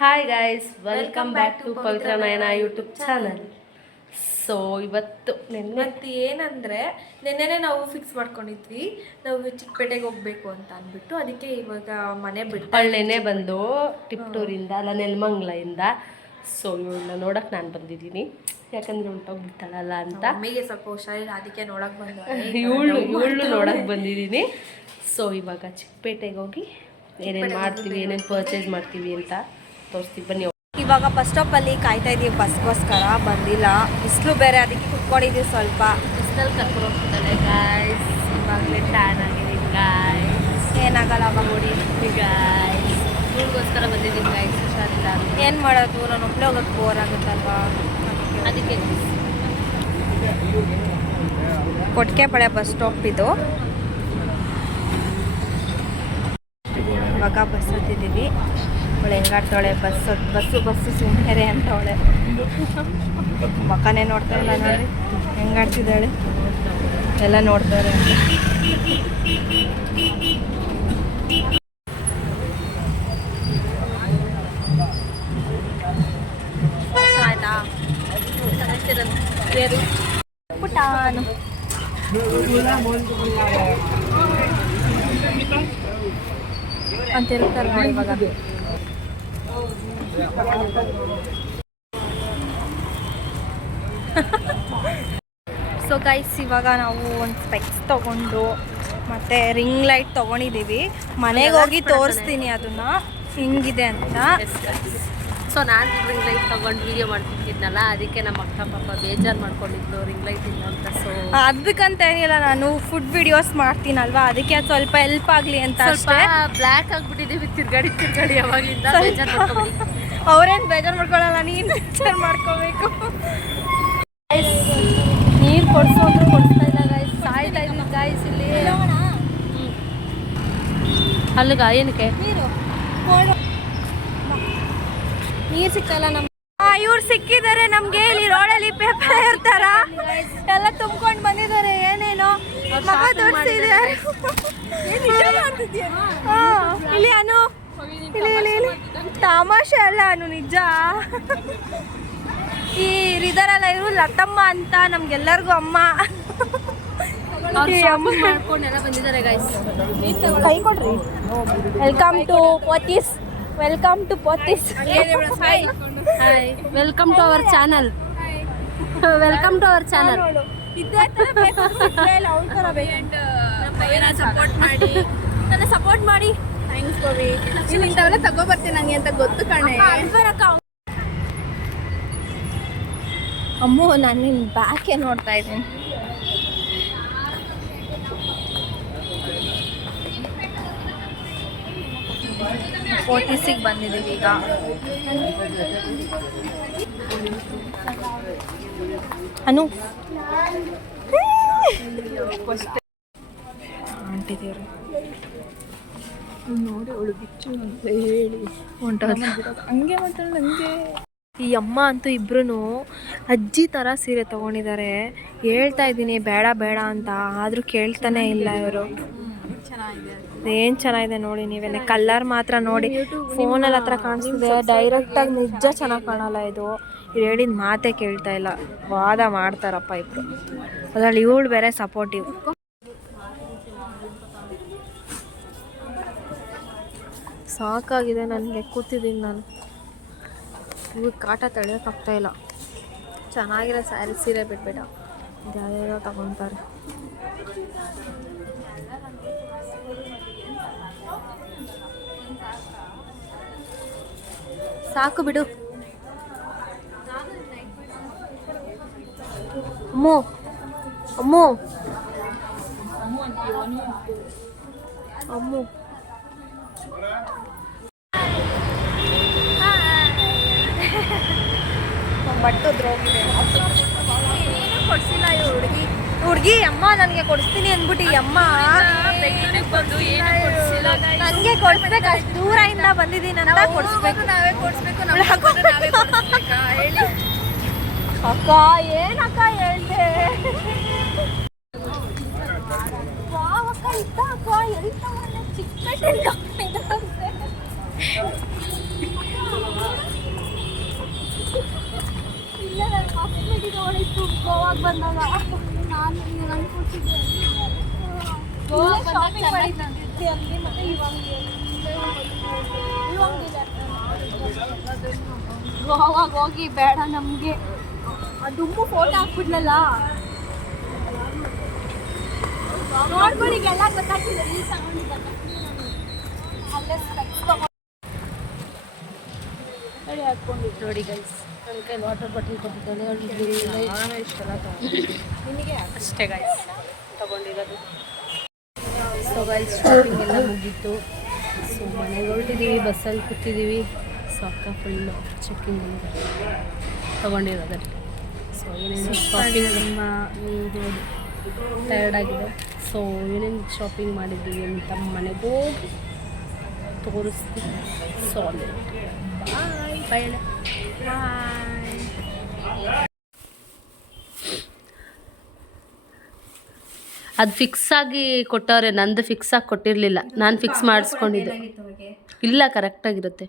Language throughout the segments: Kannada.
Hi guys, welcome back to Pavitra Nayana YouTube channel. So ಇವತ್ತು ಮತ್ತು ಏನಂದರೆ ನೆನ್ನೆನೇ ನಾವು ಫಿಕ್ಸ್ ಮಾಡ್ಕೊಂಡಿದ್ವಿ, ನಾವು ಚಿಕ್ಕಪೇಟೆಗೆ ಹೋಗಬೇಕು ಅಂತ ಅಂದ್ಬಿಟ್ಟು. ಅದಕ್ಕೆ ಇವಾಗ ಮನೆ ಬಿಟ್ಟು ಒಳ್ಳೆನೇ ಬಂದು ಟಿಪ್ಟೂರಿಂದ ಅಲ್ಲ ನೆಲಮಂಗ್ಲಿಂದ. ಸೊ ಇವಳನ್ನ ನೋಡೋಕೆ ನಾನು ಬಂದಿದ್ದೀನಿ, ಯಾಕಂದರೆ ಹೊಂಟೋಗ್ಬಿಡ್ತಾಳಲ್ಲ ಅಂತ. ಅಮ್ಮಿಗೆ ಸ್ವಲ್ಪ ಹುಷಾರಿಲ್ಲ, ಅದಕ್ಕೆ ನೋಡೋಕೆ ಬಂದು ಇವಳು ನೋಡೋಕೆ ಬಂದಿದ್ದೀನಿ. ಸೊ ಇವಾಗ ಚಿಕ್ಕಪೇಟೆಗೆ ಹೋಗಿ ಏನೇನು ಮಾಡ್ತೀವಿ, ಏನೇನು ಪರ್ಚೇಸ್ ಮಾಡ್ತೀವಿ ಅಂತ ತೋರಿಸ್ತೀವಿ, ಬನ್ನಿ. ಇವಾಗ ಬಸ್ ಸ್ಟಾಪಲ್ಲಿ ಕಾಯ್ತಾ ಇದ್ದೀವಿ, ಬಸ್ಗೋಸ್ಕರ ಬಂದಿಲ್ಲ. ಬಿಸಿಲು ಬೇರೆ, ಅದಕ್ಕೆ ಕುತ್ಕೊಂಡಿದ್ದೀವಿ. ಸ್ವಲ್ಪ ಬಿಸಿಲಲ್ಲಿ ಕರ್ಕೊಂಡು ಹೋಗ್ತಿದ್ದಾಳೆ ಗಾಯ್ಸ್. ಇವಾಗಲೇ ಟ್ಯಾನ್ ಆಗಿದ್ದೀನಿ ಗಾಯ್ಸ್. ಏನಾಗಲ್ಲ ಅವಾಗ ನೋಡಿ ಗಾಯ್ಸ್, ಇವ್ರಿಗೋಸ್ಕರ ಬಂದಿದ್ದೀನಿ ಗಾಯ್ಸ್. ಹುಷಾರಿಲ್ಲ, ಏನು ಮಾಡೋದು, ನಾನು ಒಬ್ಬಳೇ ಹೋಗೋಕ್ಕೆ ಬೋರ್ ಆಗುತ್ತಲ್ವಾ, ಅದಕ್ಕೆ. ಕೊಟ್ಟಿಗೆಪಾಳ್ಯ ಬಸ್ ಸ್ಟಾಪ್ ಇದು. ಇವಾಗ ಬಸ್ ಹತ್ತಿದ್ದೀವಿ. ಅವಳು ಹೆಂಗಾಡ್ತಾಳೆ, ಬಸ್ಸು ಸುಮ್ಮನೆ ಅಂತವಳೆ. ಮಕ್ಕನೇ ನೋಡ್ತಾಳೆ ನೋಡಿ ಹೆಂಗಾಡ್ತಿದ್ದಾಳೆ, ಎಲ್ಲ ನೋಡ್ತಾಳೆ. ಆಯ್ತಾ ಪುಟಾನು ಅಂತ ಹೇಳ್ತಾರೆ ನೋಡಿ ಇವಾಗ. ಸೊ ಗೈಸ್, ಇವಾಗ ನಾವು ಒಂದು ಸ್ಪೆಕ್ಸ್ ತೊಗೊಂಡು ಮತ್ತು ರಿಂಗ್ ಲೈಟ್ ತೊಗೊಂಡಿದ್ದೀವಿ. ಮನೆಗೆ ಹೋಗಿ ತೋರಿಸ್ತೀನಿ ಅದನ್ನು ಹಿಂಗಿದೆ ಅಂತ. ಸೊ ನಾನು ರಿಂಗ್ ಲೈಟ್ ತೊಗೊಂಡು ವೀಡಿಯೋ ಮಾಡ್ತಿದ್ನಲ್ಲ, ಅದಕ್ಕೆ ನಮ್ಮ ಅಕ್ಕ ಪಾಪ ಬೇಜಾರು ಮಾಡ್ಕೊಂಡಿದ್ಲು ರಿಂಗ್ ಲೈಟ್ ಇಲ್ಲ ಅಂತ. ಸೊ ಅದಕ್ಕಂತ ಏನಿಲ್ಲ, ನಾನು ಫುಡ್ ವಿಡಿಯೋಸ್ ಮಾಡ್ತೀನಲ್ವಾ, ಅದಕ್ಕೆ ಅದು ಸ್ವಲ್ಪ ಹೆಲ್ಪ್ ಆಗಲಿ ಅಂತ ಅಷ್ಟೇ. ಬ್ಲ್ಯಾಕ್ ಆಗಿಬಿಟ್ಟಿದ್ದೀವಿ ತಿರ್ಗಾಡಿ ಯಾವಾಗಲಿಂದ. ಅವ್ರೇನು ಬೇಜಾರು ಮಾಡ್ಕೊಳ್ಳಲ್ಲ, ನೀನು ಬೇಜಾರು ಮಾಡ್ಕೋಬೇಕು. ನೀರು ಕೊಡಿಸು ಅಂದ್ರೆ ಕೊಡಿಸ್ತಾ ಇಲ್ಲ ಗಾಯ್ಸ್, ಸಾಯ್ತಾ ಇದ್ದೀನಿ ಗಾಯ್ಸ್ ಇಲ್ಲಿ. ಅಲ್ಲಿಗ ಏನಕ್ಕೆ ನೀರು ಸಿಕ್ಕಲ್ಲ ನಮ್ಗೆ. ಇವ್ರು ಸಿಕ್ಕಿದ್ದಾರೆ ನಮ್ಗೆ. ಇಲ್ಲಿ ರೋಡಲ್ಲಿ ಪೇಪರ್ ಇರ್ತಾರ ಎಲ್ಲ ತುಂಬ್ಕೊಂಡು ಬಂದಿದ್ದಾರೆ, ಏನೇನೋ ಮಗ ತೋರಿಸಿದ್ದಾರೆ. ಇಲ್ಲಿ ಅನು, ಇಲ್ಲಿ ತಮಾಷೆ ಅಲ್ಲ ಅನು, ನಿಜ. ಇದಾರಲ್ಲ ಇವರು ಲತಮ್ಮ ಅಂತ, ನಮ್ಗೆಲ್ಲರಿಗೂ ಅಮ್ಮ. ಮಾಡ್ಕೊಂಡೆಲ್ಲ ಬಂದಿದ್ದಾರೆ ಗೈಸ್. ಕೈ ಕೊಡ್ರಿ. Welcome to Pothis. Welcome to Pothis. Hi, welcome to our channel. Welcome to our channel. Support ಮಾಡಿ. ಥ್ಯಾಂಕ್ಸ್ ಗೋವಿ. ನೀನು ಇಂಥವೆಲ್ಲ ತಗೋಬರ್ತೀನಿ ನನಗೆ ಅಂತ ಗೊತ್ತು ಕಣೆ. ಅಮ್ಮು, ನಾನು ನಿನ್ನ ಬ್ಯಾಕೆ ನೋಡ್ತಾ ಇದ್ದೀನಿ. ಪೋತಿಸಿಗೆ ಬಂದಿದ್ದೀವಿ ಈಗ. ಅನು ಆಂಟಿದೇವ್ರು ನೋಡಿ ಅವಳು ಬಿಚ್ಚು ಅಂತ ಹೇಳಿ ಹೊಂಟೋದ. ಹಂಗೆ ಮಾತಾಡ. ನನಗೆ ಈ ಅಮ್ಮ ಅಂತೂ ಇಬ್ರು ಅಜ್ಜಿ ಥರ ಸೀರೆ ತೊಗೊಂಡಿದ್ದಾರೆ. ಹೇಳ್ತಾ ಇದ್ದೀನಿ ಬೇಡ ಬೇಡ ಅಂತ, ಆದರೂ ಕೇಳ್ತಾನೆ ಇಲ್ಲ ಇವರು. ಏನು ಚೆನ್ನಾಗಿದೆ ನೋಡಿ ನೀವೇನೆ. ಕಲರ್ ಮಾತ್ರ ನೋಡಿ, ಫೋನಲ್ಲಿ ಹತ್ರ ಕಾಣಿಸ್ತಿದೆ, ಡೈರೆಕ್ಟಾಗಿ ನಿಜ ಚೆನ್ನಾಗಿ ಕಾಣಲ್ಲ ಇದು. ಇದು ಹೇಳಿದ ಮಾತೇ ಕೇಳ್ತಾ ಇಲ್ಲ, ವಾದ ಮಾಡ್ತಾರಪ್ಪ ಇಬ್ರು. ಅದರಲ್ಲಿ ಇವಳು ಬೇರೆ ಸಪೋರ್ಟಿವ್. ಸಾಕಾಗಿದೆ ನನಗೆ, ಕೂತಿದ್ದೀನಿ ನಾನು. ಇವಾಗ ಕಾಟ ತಡೆಯೋಕ್ಕಾಗ್ತಾಯಿಲ್ಲ. ಚೆನ್ನಾಗಿರೋ ಸೀರೆ ಬಿಟ್ಬೇಡ, ಯಾವ್ಯಾವ ತಗೊತಾರೆ. ಸಾಕು ಬಿಡು. ಅಮ್ಮು ಅಮ್ಮು ಅಮ್ಮು ಬಟ್ಟೋದ್ರೆ ಹೋಗಿದೆ. ಏನು ಕೊಡ್ಸಿಲ್ಲ ಈ ಹುಡುಗಿ. ಅಮ್ಮ ನನಗೆ ಕೊಡಿಸ್ತೀನಿ ಅಂದ್ಬಿಟ್ಟು ಈ ಅಮ್ಮ ನನಗೆ ಕೊಡಿಸ್ಬೇಕು. ಅಷ್ಟು ದೂರದಿಂದ ಬಂದಿದ್ದೀನಿ ಅಂತ ಕೊಡಿಸ್ಬೇಕು. ನಾವೇ ಕೊಡಿಸ್ಬೇಕು. ಹೇಳಿ ಅಕ್ಕ, ಏನಕ್ಕ ಹೇಳ್ದೆ? ಅಕ್ಕ ಎಲ್ಲಿ ಚಿಕ್ಕ ಗೋವಾಗೆ ಬಂದಾಗ ನಾನು ನಂಗೆ ಕೊಡ್ತಿದ್ದೆ ಗೋವಾಗೆ ಶಾಪಿಂಗ್ ಮಾಡಿದ್ದೆ ಅಲ್ಲಿ ಮತ್ತೆ ಗೋವಾಗೆ ಹೋಗಿ ಬೇಡ ನಮಗೆ ಅದು ಫೋಟೋ ಹಾಕ್ಬಿಡ್ಲಲ್ಲ ನೋಡ್ಕೊಂಡು ಈಗೆಲ್ಲ ಗೊತ್ತಾಗ್ತಿದೆ ರೀಲ್ಸ್ ತಗೊಂಡಿದ್ದಾಗ ಅಲ್ಲೇ ಹಾಕ್ಕೊಂಡಿದ್ದು ನೋಡಿ ಗೈಸ್ ನನ್ನ ಕೈ ವಾಟರ್ ಬಾಟಲ್ ಕೊಟ್ಟಿದ್ದಾನೆ ನಿನಗೆ ಅಷ್ಟೇ ಗೈಸ್ ತೊಗೊಂಡಿರೋದು. ಸೊ ಗೈಸ್ ಶಾಪಿಂಗ್ ಎಲ್ಲ ಮುಗೀತು. ಸೊ ಮನೆಗೆ ಹೊರಟಿದ್ದೀವಿ, ಬಸ್ಸಲ್ಲಿ ಕೂತಿದ್ದೀವಿ. ಸೊ ಅಕ್ಕ ಫುಲ್ಲು ಚೆಕ್ಕಿಂಗ್ ತೊಗೊಂಡಿರೋದ್ರಲ್ಲಿ. ಸೊ ಏನೇನು ಶಾಪಿಂಗ್ ಹೌದು ಟಯರ್ಡ್ ಆಗಿದೆ. ಸೊ ಏನೇನು ಶಾಪಿಂಗ್ ಮಾಡಿದ್ದೀವಿ ಅಂತ ಮನೆಗೆ ಹೋಗಿ ತೋರಿಸ್ತೀವಿ. ಸೊ ಬಾಯ್ ಬಾಯ್. ಅದು ಫಿಕ್ಸ್ ಆಗಿ ಕೊಟ್ಟವ್ರೆ, ನಂದು ಫಿಕ್ಸ್ ಆಗಿ ಕೊಟ್ಟಿರಲಿಲ್ಲ. ನಾನು ಫಿಕ್ಸ್ ಮಾಡಿಸ್ಕೊಂಡಿದ್ದೆ. ಇಲ್ಲ ಕರೆಕ್ಟಾಗಿರುತ್ತೆ.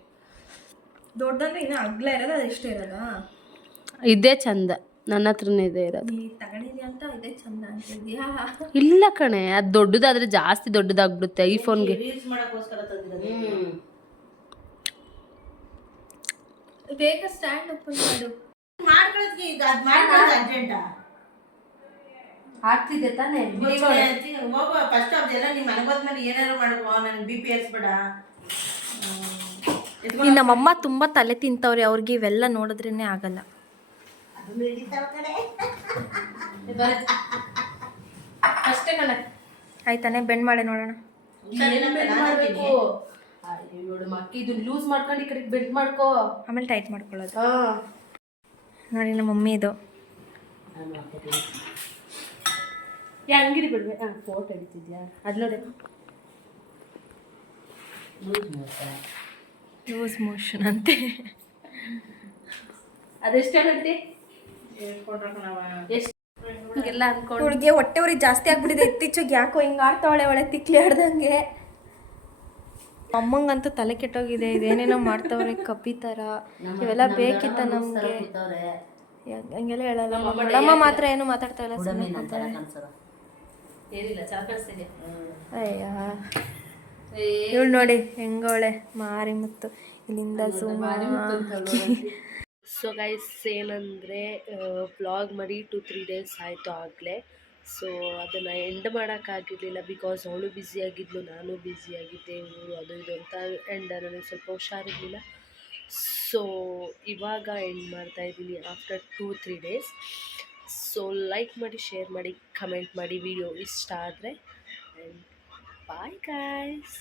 ದೊಡ್ಡದಂದ್ರೆ ಇನ್ನೂ ಅಗ್ಲ ಇರೋದು ಅದು ಇಷ್ಟ ಇರೋದಾ? ಇದೇ ಚಂದ, ನನ್ನ ಹತ್ರನೇ ಇದೆ ಇರೋದು. ನೀ ತಗೊಂಡಿದ್ಯಾ ಅಂತ ಇದೇ ಚಂದ ಅಂತಿದ್ಯಾ? ಇಲ್ಲ ಕಣೆ, ಅದು ದೊಡ್ಡದಾದ್ರೆ ಜಾಸ್ತಿ ದೊಡ್ಡದಾಗ್ಬಿಡುತ್ತೆ ಐಫೋನ್ಗೆ. ಬೇಗ ಸ್ಟ್ಯಾಂಡ್ ಓಪನ್ ಮಾಡು. ಆಗ್ತಿದೆ ತಾನೇ? ಫಸ್ಟ್ ಅದೆಲ್ಲ ನಿಮ್ಮ ಮನೆಗೆ ಹೋದ್ಮೇಲೆ ಏನಾರು ಮಾಡ್ಕೋ, ನನಗೆ ಬಿ ಪಿ ಏರಿಸ್ಬೇಡ. ಇನ್ನು ನಮ್ಮಮ್ಮ ತುಂಬ ತಲೆ ತಿಂತವ್ರೆ, ಅವ್ರಿಗೆ ಇವೆಲ್ಲ ನೋಡಿದ್ರೇ ಆಗಲ್ಲ. ಅಷ್ಟೇ ಕಣೆ. ಆಯ್ತಾನೆ, ಬೆಂಡ್ ಮಾಡಿ ನೋಡೋಣ. ಮಕ್ಕಿ ಇದನ್ನ ಲೂಸ್ ಮಾಡ್ಕೊಂಡು ಈ ಕಡೆಗೆ ಬೆಂಡ್ ಮಾಡ್ಕೋ, ಆಮೇಲೆ ಟೈಟ್ ಮಾಡ್ಕೊಳ್ಳೋದು. ನೋಡಿ ನಮ್ಮ ಮಮ್ಮಿ ಇದು ಅಂಗಡಿ ಬಿಡ್ವೆ. ಫೋಟೋ ಹಿಡಿತಿದ್ಯಾ? ಅದು ನೋಡಿ, ಲೂಸ್ ಮೋಷನ್ ಅಂತೆ. ಅದೆಷ್ಟು ಹೇಳ್ತಿ? ಎಷ್ಟು ಹಿಂಗೆಲ್ಲ ಅನ್ಕೊಂಡು ಹುಡುಗಿ ಹೊಟ್ಟೆ ಉರಿ ಜಾಸ್ತಿ ಆಗ್ಬಿಟ್ಟಿದೆ ಇತ್ತೀಚೆಗೆ. ಯಾಕೋ ಹಿಂಗೆ ಆಡ್ತಾವಳೆ, ಒಳ್ಳೆ ತಿಕ್ಲಿ ಆಡ್ದಂಗೆ. ಅಮ್ಮಂಗಂತೂ ತಲೆ ಕೆಟ್ಟೋಗಿದೆ. ಇದೇನೇನೋ ಮಾಡ್ತಾವ್ರೆ ಕಪಿ ಥರ. ಇವೆಲ್ಲ ಬೇಕಿತ್ತ ನಮಗೆ? ಹಂಗೆಲ್ಲ ಹೇಳಲ್ಲ. ನಮ್ಮ ಮಾತ್ರ ಏನು ಮಾತಾಡ್ತಾ ಇಲ್ಲ. ಏನಿಲ್ಲ, ಚೆನ್ನಾಗಿ ಕಾಣಿಸ್ತಿದೆ. ಅಯ್ಯ ಇವಳು ನೋಡಿ ಹೆಂಗವಳೆ ಮಾರಿ ಮುತ್ತು. ಇಲ್ಲಿಂದ ಸೊ ಗೈಸ್ ಏನಂದರೆ ವ್ಲಾಗ್ ಮಾಡಿ 2-3 ಡೇಸ್ ಆಯಿತು ಆಗಲೇ. ಸೊ ಅದನ್ನು ಎಂಡ್ ಮಾಡೋಕ್ಕಾಗಿರಲಿಲ್ಲ, ಬಿಕಾಸ್ ಅವಳು ಬ್ಯುಸಿಯಾಗಿದ್ಲು, ನಾನು ಬ್ಯುಸಿಯಾಗಿದ್ದೆ, ಊರು ಅದು ಇದು ಅಂತ. ಆ್ಯಂಡ್ ನನಗೆ ಸ್ವಲ್ಪ ಹುಷಾರಿರಲಿಲ್ಲ. ಸೊ ಇವಾಗ ಎಂಡ್ ಮಾಡ್ತಾಯಿದ್ದೀನಿ ಆಫ್ಟರ್ 2-3 ಡೇಸ್. ಸೊ ಲೈಕ್ ಮಾಡಿ, ಶೇರ್ ಮಾಡಿ, ಕಮೆಂಟ್ ಮಾಡಿ ವಿಡಿಯೋ ಇಷ್ಟ ಆದರೆ. And bye guys.